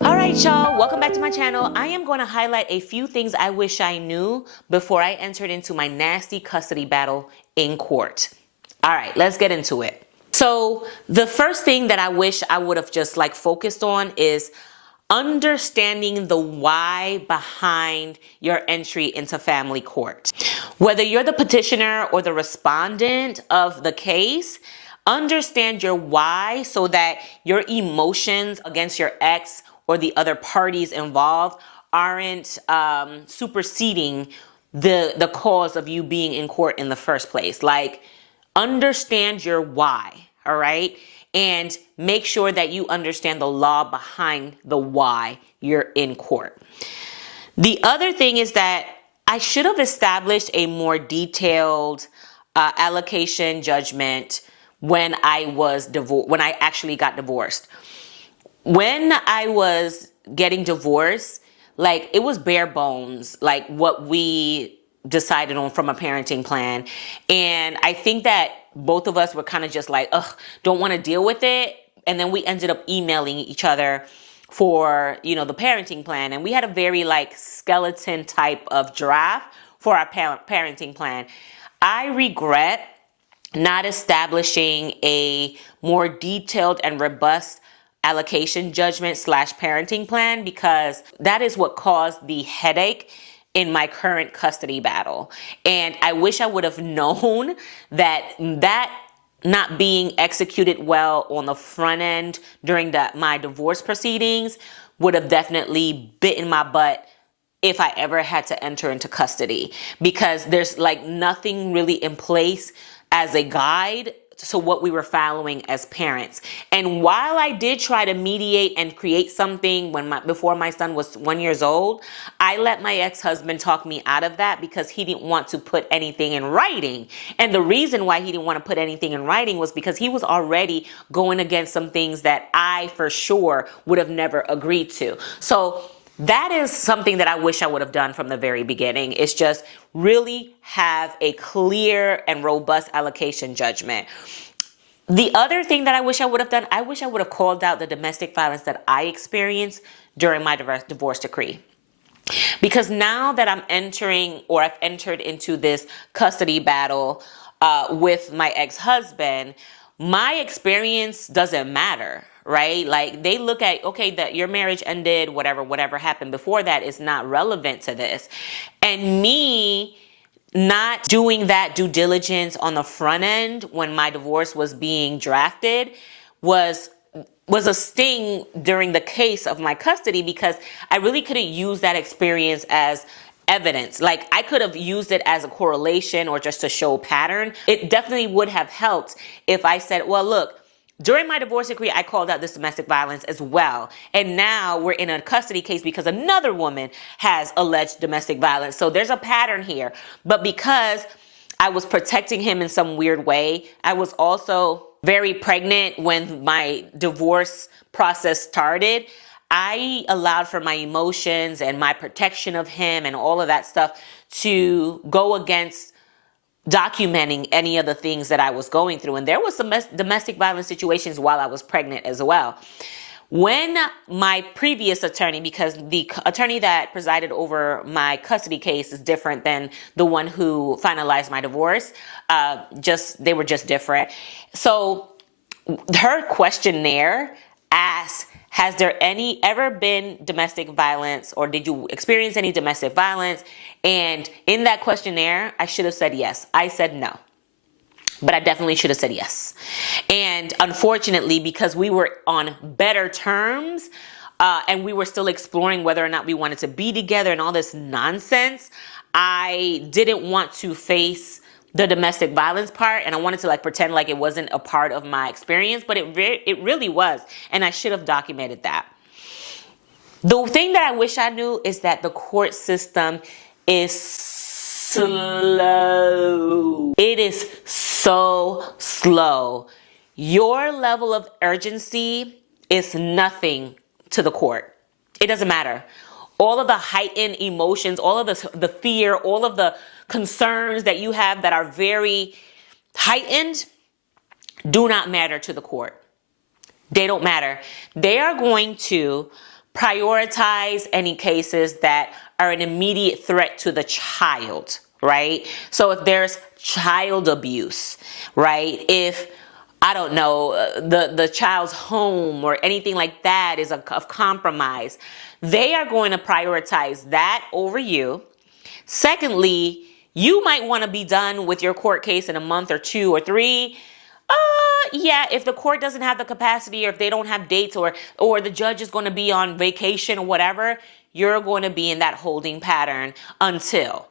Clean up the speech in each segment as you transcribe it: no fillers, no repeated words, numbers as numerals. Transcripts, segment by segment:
Alright y'all, welcome back to my channel. I am going to highlight a few things I wish I knew before I entered into my nasty custody battle in court. Alright, let's get into it. So the first thing that I wish I would have just focused on is understanding the why behind your entry into family court. Whether you're the petitioner or the respondent of the case, understand your why so that your emotions against your ex or the other parties involved aren't superseding the cause of you being in court in the first place. Understand your why, all right? And make sure that you understand the law behind the why you're in court. The other thing is that I should have established a more detailed allocation judgment when I actually got divorced. When I was getting divorced, it was bare bones, what we decided on from a parenting plan. And I think that both of us were kind of just don't want to deal with it. And then we ended up emailing each other for, the parenting plan. And we had a very skeleton type of draft for our parenting plan. I regret not establishing a more detailed and robust allocation judgment / parenting plan, because that is what caused the headache in my current custody battle. And I wish I would have known that not being executed well on the front end during my divorce proceedings would have definitely bitten my butt if I ever had to enter into custody, because there's nothing really in place as a guide to what we were following as parents. And while I did try to mediate and create something before my son was 1 year old, I let my ex-husband talk me out of that because he didn't want to put anything in writing. And the reason why he didn't want to put anything in writing was because he was already going against some things that I for sure would have never agreed to. So that is something that I wish I would have done from the very beginning. It's just really have a clear and robust allocation judgment. The other thing that I wish I would have done, I wish I would have called out the domestic violence that I experienced during my divorce decree. Because now that I've entered into this custody battle with my ex-husband, my experience doesn't matter, right? They look at, okay, that your marriage ended, whatever happened before that is not relevant to this. And me not doing that due diligence on the front end when my divorce was being drafted was a sting during the case of my custody, because I really couldn't use that experience as evidence. I could have used it as a correlation or just to show a pattern. It definitely would have helped if I said, well, look, during my divorce decree, I called out this domestic violence as well. And now we're in a custody case because another woman has alleged domestic violence. So there's a pattern here. But because I was protecting him in some weird way, I was also very pregnant when my divorce process started. I allowed for my emotions and my protection of him and all of that stuff to go against documenting any of the things that I was going through. And there was some domestic violence situations while I was pregnant as well. When my previous attorney, because the attorney that presided over my custody case is different than the one who finalized my divorce, they were just different. So her questionnaire asked, has there ever been domestic violence, or did you experience any domestic violence? And in that questionnaire, I should have said yes. I said no, but I definitely should have said yes. And unfortunately, because we were on better terms, and we were still exploring whether or not we wanted to be together and all this nonsense, I didn't want to face the domestic violence part, and I wanted to pretend like it wasn't a part of my experience, but it really was, and I should have documented that. The thing that I wish I knew is that the court system is slow. It is so slow. Your level of urgency is nothing to the court. It doesn't matter. All of the heightened emotions, all of the fear, all of the concerns that you have that are very heightened do not matter to the court. They don't matter. They are going to prioritize any cases that are an immediate threat to the child, right? So if there's child abuse, right? If, I don't know, the child's home or anything like that is of compromise, they are going to prioritize that over you. Secondly, you might want to be done with your court case in a month or 2 or 3. Yeah, if the court doesn't have the capacity, or if they don't have dates, or the judge is going to be on vacation or whatever, you're going to be in that holding pattern until.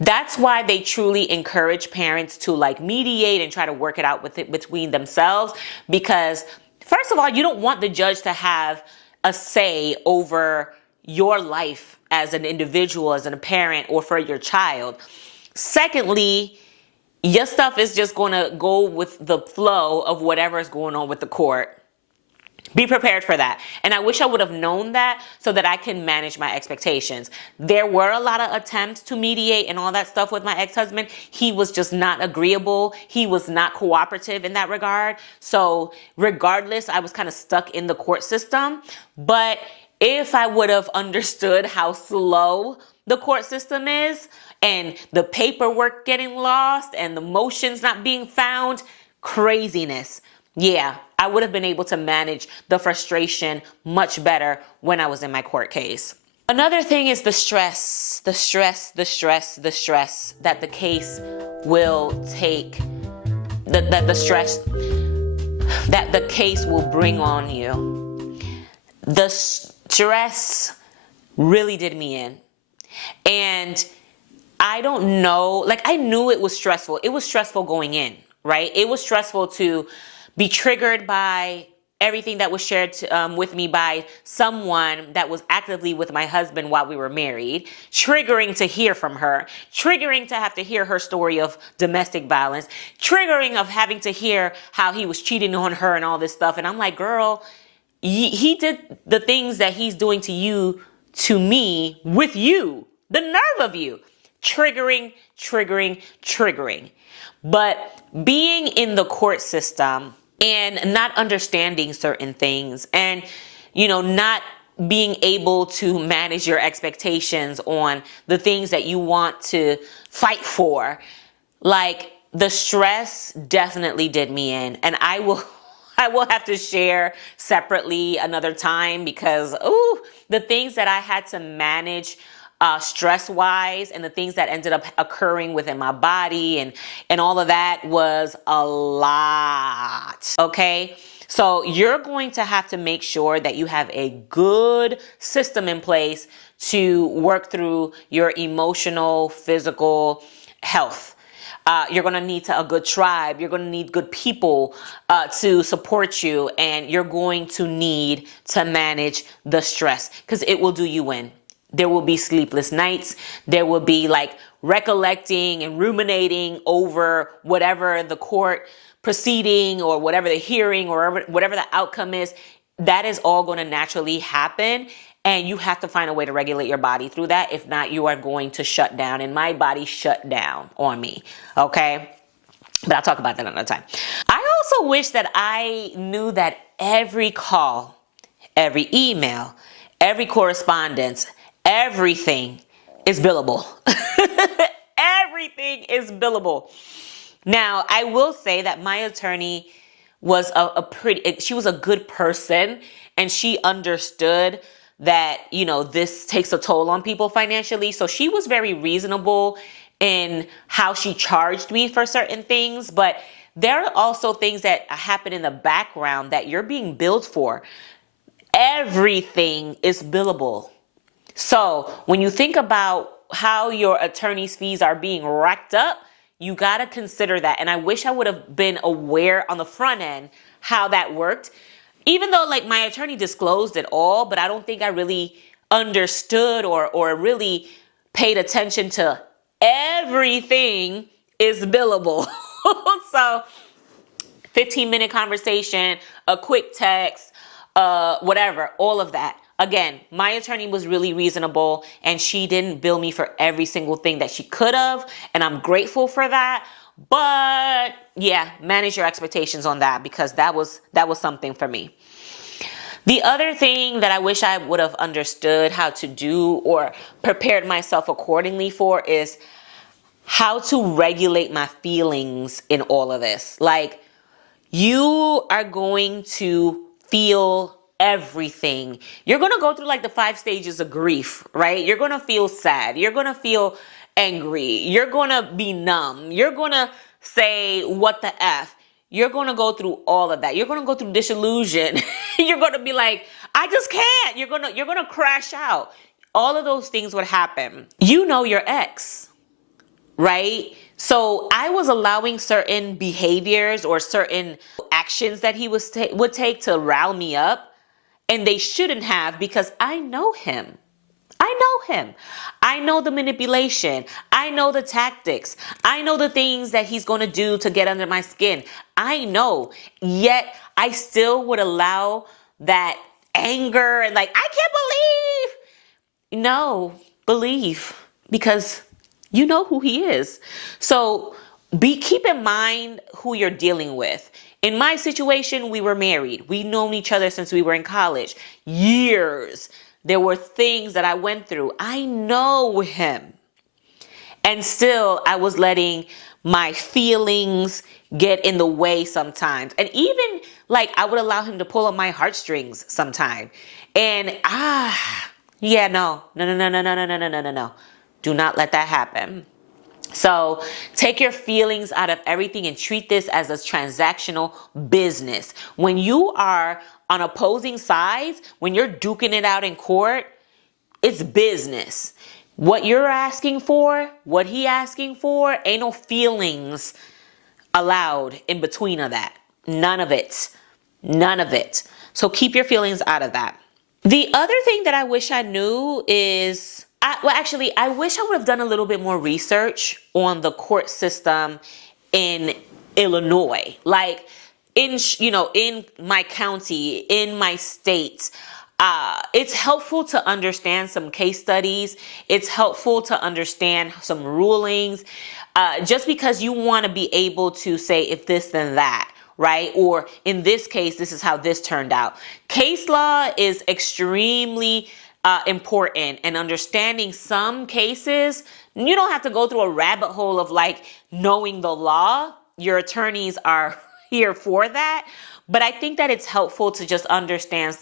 That's why they truly encourage parents to like mediate and try to work it out with it between themselves, because first of all, you don't want the judge to have a say over your life as an individual, as a parent, or for your child. Secondly, your stuff is just going to go with the flow of whatever is going on with the court. Be prepared for that. And I wish I would have known that so that I can manage my expectations. There were a lot of attempts to mediate and all that stuff with my ex-husband. He was just not agreeable. He was not cooperative in that regard. So regardless, I was kind of stuck in the court system. But if I would have understood how slow the court system is, and the paperwork getting lost, and the motions not being found, craziness. Yeah, I would have been able to manage the frustration much better when I was in my court case. Another thing is the stress that the case will take, the stress that the case will bring on you. The stress really did me in. And I don't know, like I knew it was stressful. It was stressful going in, right? It was stressful to be triggered by everything that was shared with me by someone that was actively with my husband while we were married, triggering to hear from her, triggering to have to hear her story of domestic violence, triggering of having to hear how he was cheating on her and all this stuff. And I'm like, girl, he did the things that he's doing to you, to me, with you. The nerve of you. Triggering. But being in the court system and not understanding certain things, and, you know, not being able to manage your expectations on the things that you want to fight for, like the stress definitely did me in. And I will have to share separately another time, because the things that I had to manage stress-wise, and the things that ended up occurring within my body and all of that was a lot, okay? So you're going to have to make sure that you have a good system in place to work through your emotional, physical health. You're going to need a good tribe. You're going to need good people to support you, and you're going to need to manage the stress, because it will do you in. There will be sleepless nights. There will be like recollecting and ruminating over whatever the court proceeding or whatever the hearing or whatever the outcome is. That is all going to naturally happen. And you have to find a way to regulate your body through that. If not, you are going to shut down. And my body shut down on me. Okay? But I'll talk about that another time. I also wish that I knew that every call, every email, every correspondence, everything is billable. Everything is billable. Now, I will say that my attorney was she was a good person, and she understood that, you know, this takes a toll on people financially. So she was very reasonable in how she charged me for certain things. But there are also things that happen in the background that you're being billed for. Everything is billable. So when you think about how your attorney's fees are being racked up, you got to consider that. And I wish I would have been aware on the front end how that worked, even though like my attorney disclosed it all, but I don't think I really understood or really paid attention to everything is billable. So 15-minute conversation, a quick text, whatever, all of that. Again, my attorney was really reasonable, and she didn't bill me for every single thing that she could have, and I'm grateful for that. But yeah, manage your expectations on that, because that was something for me. The other thing that I wish I would have understood how to do or prepared myself accordingly for is how to regulate my feelings in all of this. Like, you are going to feel everything. You're going to go through like the 5 stages of grief, right? You're going to feel sad. You're going to feel angry. You're going to be numb. You're going to say, what the F? You're going to go through all of that. You're going to go through disillusion. You're going to be like, I just can't. You're going to crash out. All of those things would happen. You know your ex, right? So I was allowing certain behaviors or certain actions that he would take to rile me up, and they shouldn't have, because I know him. I know him. I know the manipulation. I know the tactics. I know the things that he's going to do to get under my skin. I know. Yet I still would allow that anger and like, I can't believe. No, believe, because you know who he is. So keep in mind who you're dealing with. In my situation, we were married. We've known each other since we were in college. Years. There were things that I went through. I know him. And still, I was letting my feelings get in the way sometimes. And even like I would allow him to pull on my heartstrings sometime. And yeah, no. Do not let that happen. So take your feelings out of everything and treat this as a transactional business. When you are on opposing sides, when you're duking it out in court, it's business. What you're asking for, what he asking for, ain't no feelings allowed in between of that. None of it. None of it. So keep your feelings out of that. The other thing that I wish I knew is, I wish I would have done a little bit more research on the court system in Illinois. Like, in my county, in my state. It's helpful to understand some case studies. It's helpful to understand some rulings, just because you want to be able to say if this then that, right? Or in this case, this is how this turned out. Case law is extremely important, and understanding some cases, you don't have to go through a rabbit hole of like knowing the law. Your attorneys are here for that. But I think that it's helpful to just understand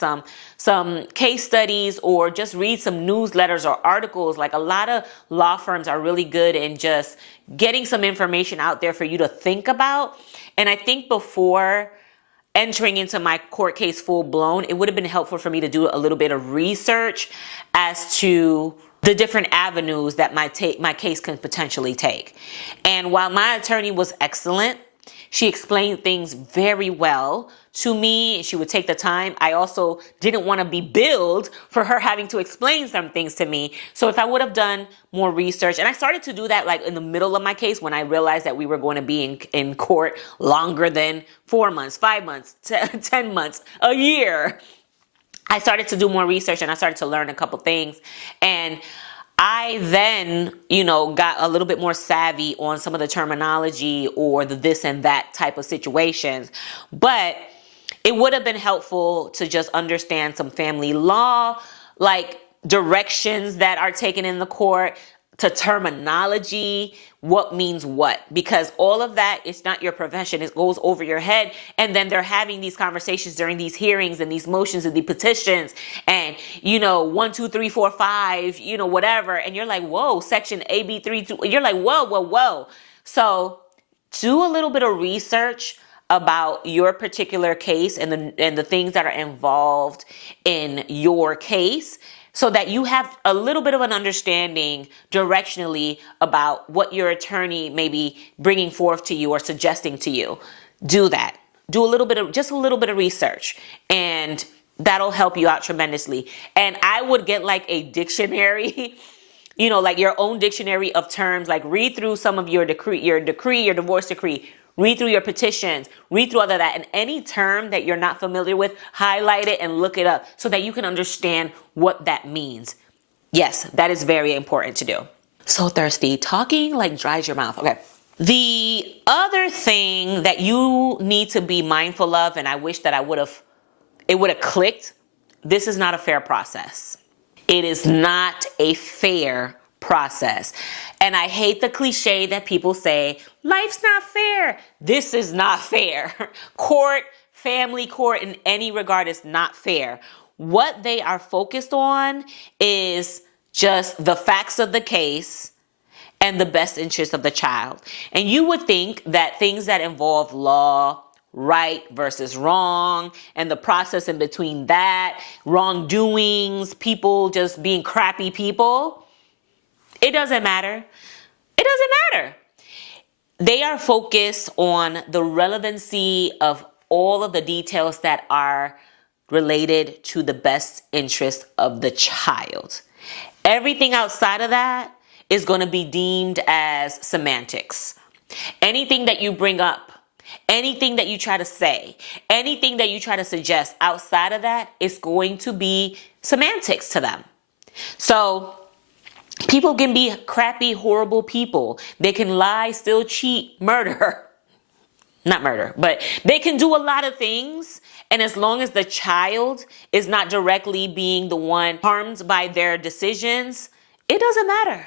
some case studies, or just read some newsletters or articles. Like, a lot of law firms are really good in just getting some information out there for you to think about. And I think before entering into my court case full blown, it would have been helpful for me to do a little bit of research as to the different avenues that my case can potentially take. And while my attorney was excellent, she explained things very well to me. She would take the time. I also didn't want to be billed for her having to explain some things to me. So if I would have done more research, and I started to do that like in the middle of my case, when I realized that we were going to be in court longer than 4 months, 5 months, 10 months, a year, I started to do more research, and I started to learn a couple things. And I then, got a little bit more savvy on some of the terminology or the this and that type of situations. But it would have been helpful to just understand some family law, like directions that are taken in the court, to terminology, what means what, because all of that is not your profession. It goes over your head. And then they're having these conversations during these hearings and these motions and the petitions and, 1, 2, 3, 4, 5, whatever. And you're like, whoa, section AB 3, 2. You're like, whoa. So do a little bit of research about your particular case and the things that are involved in your case, so that you have a little bit of an understanding directionally about what your attorney may be bringing forth to you or suggesting to you. Do that. Do a little bit of research, and that'll help you out tremendously. And I would get like a dictionary, like your own dictionary of terms, like read through some of your divorce decree, read through your petitions, read through all of that. And any term that you're not familiar with, highlight it and look it up so that you can understand what that means. Yes, that is very important to do. So thirsty. Talking like dries your mouth. Okay. The other thing that you need to be mindful of, and I wish that it would have clicked, this is not a fair process. It is not a fair process. And I hate the cliche that people say, life's not fair. This is not fair. Court, family court in any regard is not fair. What they are focused on is just the facts of the case and the best interest of the child. And you would think that things that involve law, right versus wrong, and the process in between that, wrongdoings, people just being crappy people, it doesn't matter. It doesn't matter. They are focused on the relevancy of all of the details that are related to the best interest of the child. Everything outside of that is going to be deemed as semantics. Anything that you bring up, anything that you try to say, anything that you try to suggest outside of that is going to be semantics to them. So people can be crappy, horrible people. They can lie, steal, cheat, murder. Not murder, but they can do a lot of things. And as long as the child is not directly being the one harmed by their decisions, it doesn't matter.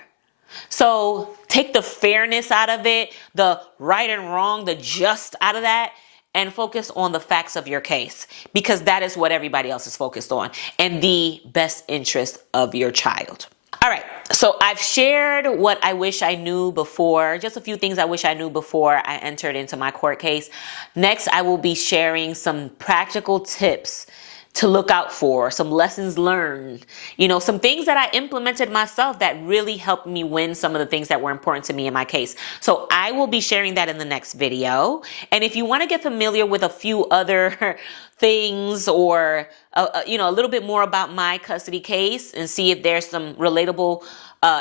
So take the fairness out of it, the right and wrong, the just out of that, and focus on the facts of your case, because that is what everybody else is focused on, and the best interest of your child. All right, so I've shared what I wish I knew before, just a few things I wish I knew before I entered into my court case. Next, I will be sharing some practical tips to look out for, some lessons learned, some things that I implemented myself that really helped me win some of the things that were important to me in my case. So I will be sharing that in the next video. And if you want to get familiar with a few other things, or a little bit more about my custody case, and see if there's some relatable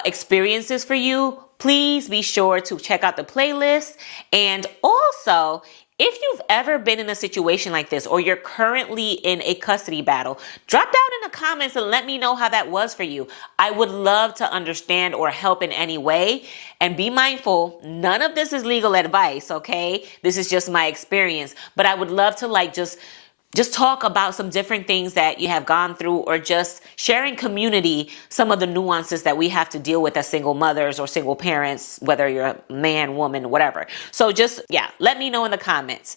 experiences for you, please be sure to check out the playlist. And also, if you've ever been in a situation like this, or you're currently in a custody battle, drop down in the comments and let me know how that was for you. I would love to understand or help in any way. And be mindful, none of this is legal advice, okay? This is just my experience. But I would love to just talk about some different things that you have gone through, or just sharing community, some of the nuances that we have to deal with as single mothers or single parents, whether you're a man, woman, whatever. So let me know in the comments.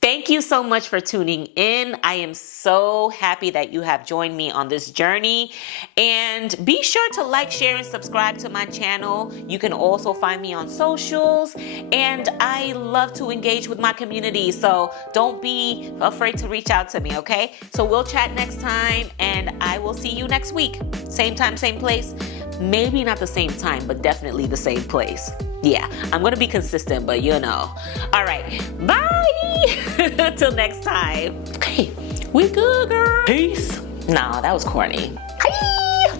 Thank you so much for tuning in. I am so happy that you have joined me on this journey. And be sure to like, share, and subscribe to my channel. You can also find me on socials. And I love to engage with my community, so don't be afraid to reach out to me, okay? So we'll chat next time, and I will see you next week. Same time, same place. Maybe not the same time, but definitely the same place. Yeah, I'm going to be consistent, but All right, bye. Till next time. Okay, we good, girl. Peace. Nah, that was corny. Hi.